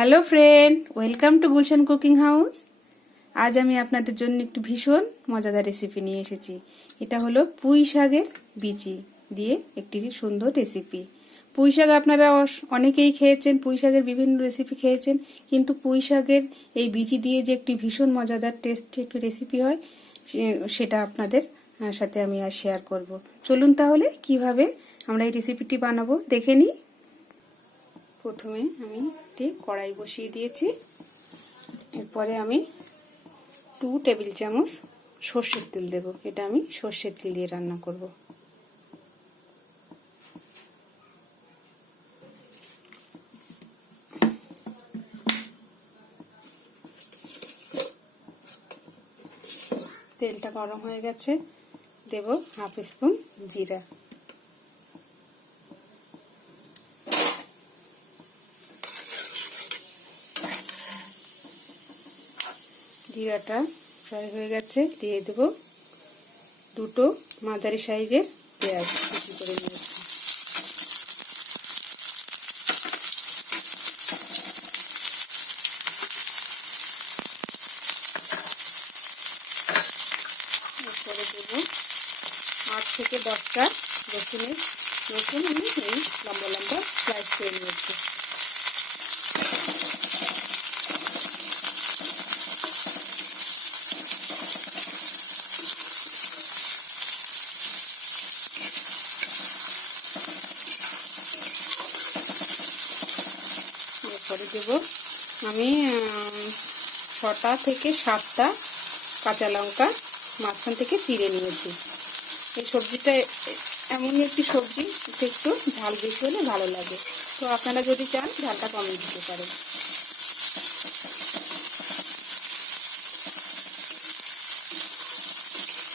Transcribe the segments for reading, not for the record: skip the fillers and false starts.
Hello friend, welcome to Gulshan cooking house. আজ আমি আপনাদের জন্য একটু ভীষণ মজাদার রেসিপি নিয়ে এসেছি। এটা হলো পুঁই শাকের বিচি দিয়ে একটি সুন্দর রেসিপি। পুঁই শাক আপনারা অনেকেই খেয়েছেন, পুঁই শাকের বিভিন্ন রেসিপি খেয়েছেন, কিন্তু পুঁই শাকের এই বিচি দিয়ে যে একটি ভীষণ মজাদার টেস্টি একটি রেসিপি হয় সেটা আপনাদের সাথে আমি আজ শেয়ার করব। চলুন তাহলে কিভাবে আমরা এই রেসিপিটি বানাবো দেখে নিই। প্রথমে আমি একটি কড়াই বসিয়ে দিয়েছি। এরপরে আমি 2 টেবিল চামচ সর্ষের তেল দেব। এটা আমি সর্ষের তেল দিয়ে রান্না করব। তেলটা গরম হয়ে গেছে, দেব হাফ স্পুন জিরা। জিরাটা ফ্রাই হয়ে গেছে, দিয়ে দেব 2টো মাঝারি সাইজের পেঁয়াজ কুচি করে নিয়েছি। এরপরে দেব 8 থেকে 10টা রসুন আমি এই লম্বা লম্বা স্লাইস করে নিয়েছি। এরপরে দেব আমি 6টা থেকে 7টা কাঁচা লঙ্কা মাঝখান থেকে চিড়ে নিয়েছি। এই সবজিটা এমনই একটি সবজি, একটু ঝাল বেশি হলে ভালো লাগে, তো আপনারা যদি চান ঝালটা কমিয়ে দিতে পারেন।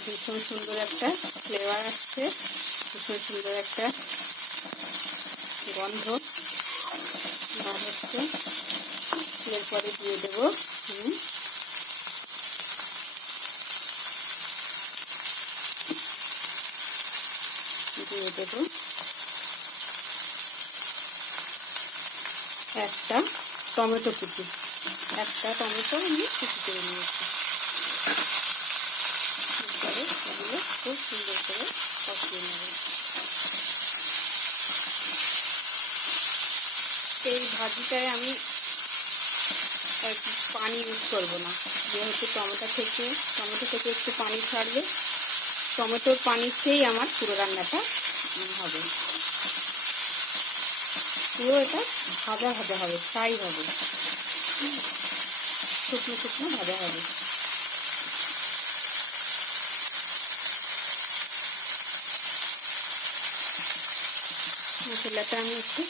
ভীষণ সুন্দর একটা ফ্লেভার আসছে, ভীষণ সুন্দর একটা গন্ধ বার হচ্ছে। এরপরে দিয়ে দেবো একটা টমেটো কুচি। একটা টমেটো আমি কুচি করে নিয়েছি। এরপরে এগুলো খুব সুন্দর করে কষিয়ে নেব। এই ভাজিটায় আমি পানি ইউজ করবো না, যেহেতু টমেটো থেকে একটু পানি ছাড়বে। টমেটোর পানি খেয়েই আমার পুরো রান্নাটা হবে। পুরো এটা ভাজা ভাজা হবে, ফ্রাই হবে, শুকনো শুকনো ভাজা হবে। মশলাটা আমি একটু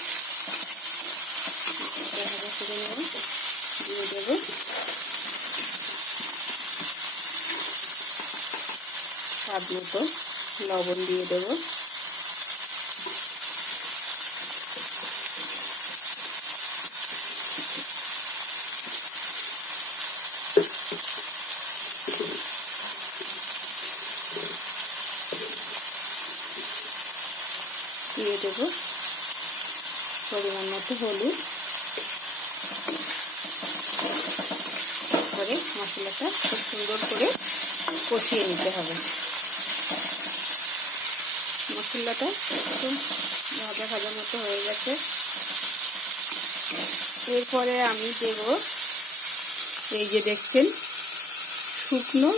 ভাজা করে নেব। দিয়ে দেব স্বাদ মতো লবণ, দিয়ে দেব পরিমাণ মতো হলুদ। তারপরে মশলাটা খুব সুন্দর করে কষিয়ে নিতে হবে। মশলাটা একটু ভাজা ভাজা মতো হয়ে গেছে। এরপরে আমি দেব এই যে দেখছেন শুকনো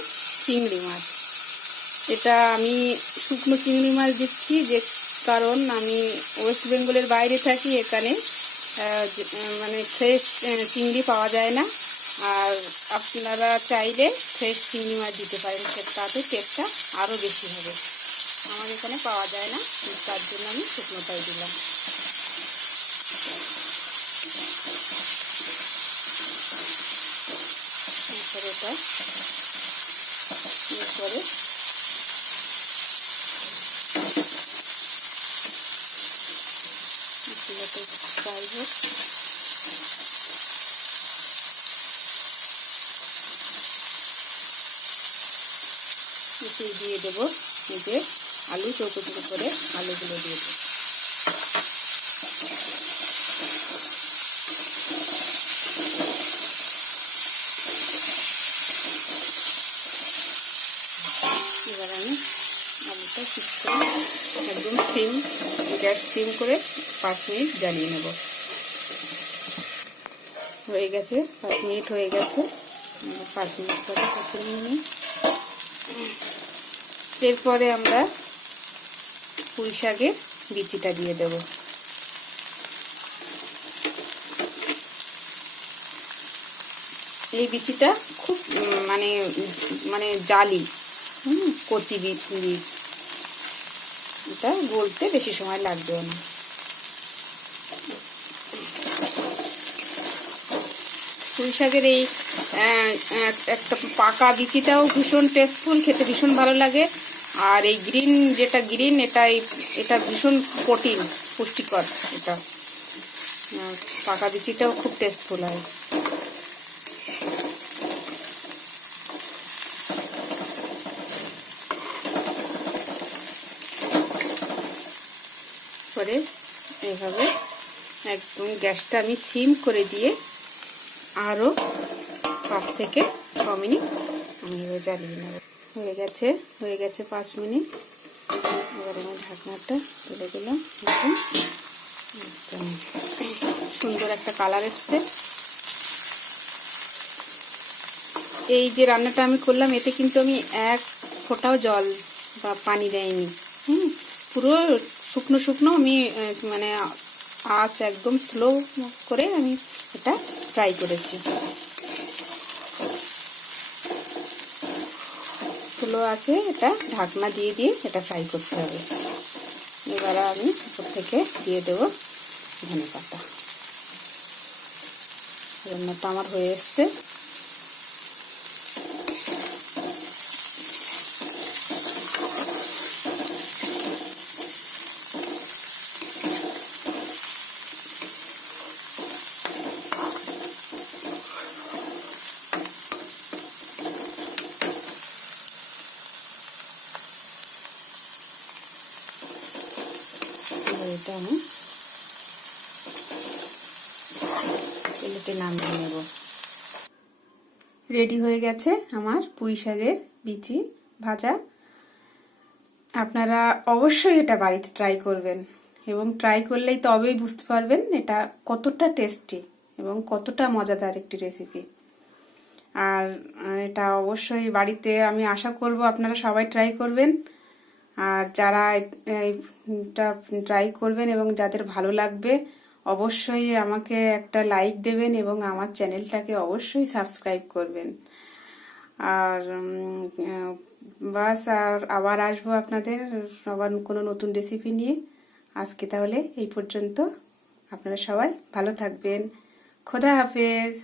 চিংড়ি মাছ। এটা আমি শুকনো চিংড়ি মাছ দিচ্ছি যে কারণ আমি ওয়েস্ট বেঙ্গলের বাইরে থাকি, এখানে মানে ফ্রেশ চিংড়ি পাওয়া যায় না। আর আপনারা চাইলে ফ্রেশ চিংড়ি মাছ দিতে পারেন, তাতে টেস্টটা আরও বেশি হবে। আমার এখানে পাওয়া যায় না, তার জন্য আমি শুকনোটাই দিলাম। এরপরে মশলাটা ফ্রাই হোক। দিয়ে দেবো এই যে আলু, চৌকো চৌকো করে আলুগুলো দিয়ে দেবো। গ্যাস সিম করে 5 মিনিট জ্বালিয়ে নেব। হয়ে গেছে, 5 মিনিট হয়ে গেছে। 5 মিনিট পরে তুলে নিই। এরপরে আমরা পুঁই শাকের বিচিটা দিয়ে দেব। এই বিচিটা খুব মানে জালি, কচি বীজ, এটা গলতে বেশি সময় লাগবে না। পুঁই শাকের এই একটা পাকা বিচিটাও ভীষণ টেস্টফুল, খেতে ভীষণ ভালো লাগে। আর এই গ্রিন এটা ভীষণ প্রোটিন, পুষ্টিকর। এটা পাকা বিচিটাও খুব টেস্টফুল হয়। করে এইভাবে একদম গ্যাসটা আমি সিম করে দিয়ে আরও 5 থেকে 6 মিনিট আমি এবার জ্বালিয়ে নেব। হয়ে গেছে 5 মিনিট। এবার আমি ঢাকনাটা তুলে দিলাম। একদম সুন্দর একটা কালার এসছে। এই যে রান্নাটা আমি করলাম, এতে কিন্তু আমি 1 ফোঁটাও জল বা পানি দেয়নি। পুরো শুকনো শুকনো আমি মানে আঁচ একদম স্লো করে আমি এটা ফ্রাই করেছি। স্লো আছে, এটা ঢাকনা দিয়ে এটা ফ্রাই করতে হবে। এবারে আমি উপর থেকে দিয়ে দেব ধনে পাতা। রান্নাটা আমার হয়ে এসছে। এটা আমি প্লেটে নামিয়ে নেব। রেডি হয়ে গেছে আমার পুঁই শাকের বিচি ভাজা। আপনারা অবশ্যই এটা বাড়িতে ট্রাই করবেন, এবং ট্রাই করলেই তবেই বুঝতে পারবেন এটা কতটা টেস্টি এবং কতটা মজাদার একটি রেসিপি। আর এটা অবশ্যই বাড়িতে আমি আশা করব আপনারা সবাই ট্রাই করবেন। আর যারা এটা ট্রাই করবেন এবং যাদের ভালো লাগবে অবশ্যই আমাকে একটা লাইক দেবেন এবং আমার চ্যানেলটাকে অবশ্যই সাবস্ক্রাইব করবেন। আর বাস, আর আবার আসবো আপনাদের আবার কোনো নতুন রেসিপি নিয়ে। আজকে তাহলে এই পর্যন্ত। আপনারা সবাই ভালো থাকবেন। খোদা হাফেজ।